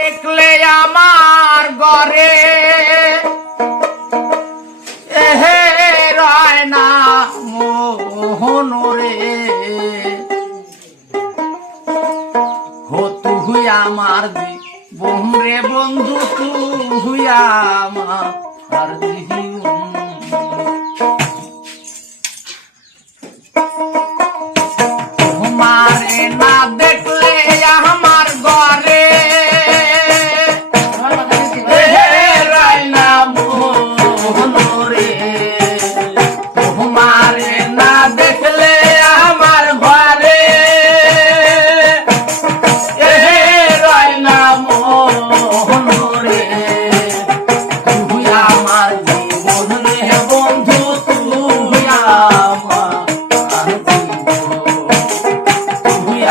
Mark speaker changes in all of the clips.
Speaker 1: দেখলে আমার গরে এহে রায় না মোহন রে। হতু হুই আমার দি বোম রে বন্ধু, তু হুই আমার দিহি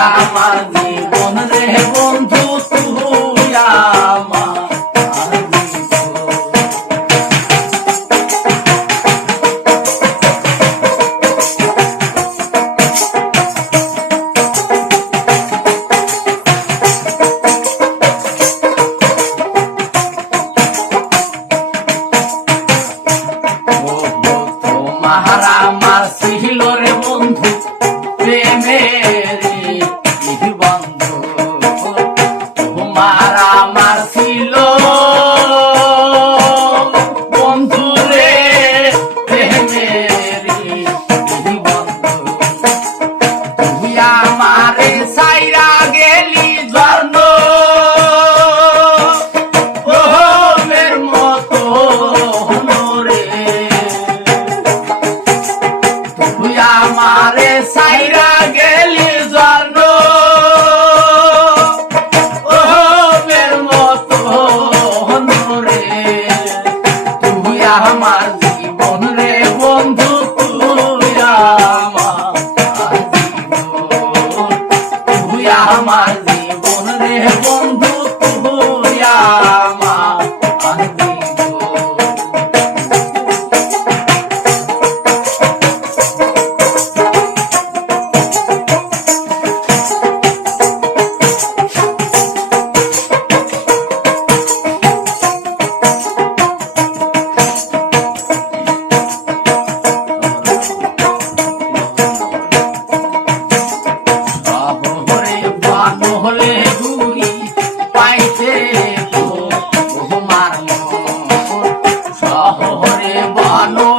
Speaker 1: amando. আমারে সাইরা গেলি জন ও মের মত রে তুই আমার জীবন রে বন্ধু তুই আমার জীবন রে বন্ধু। Anu.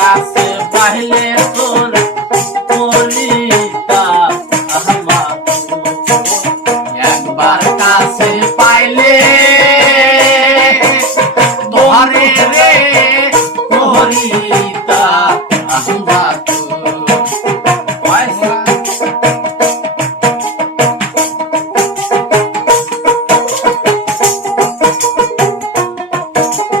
Speaker 1: ঘরে রে হরিতা আমরা Thank you.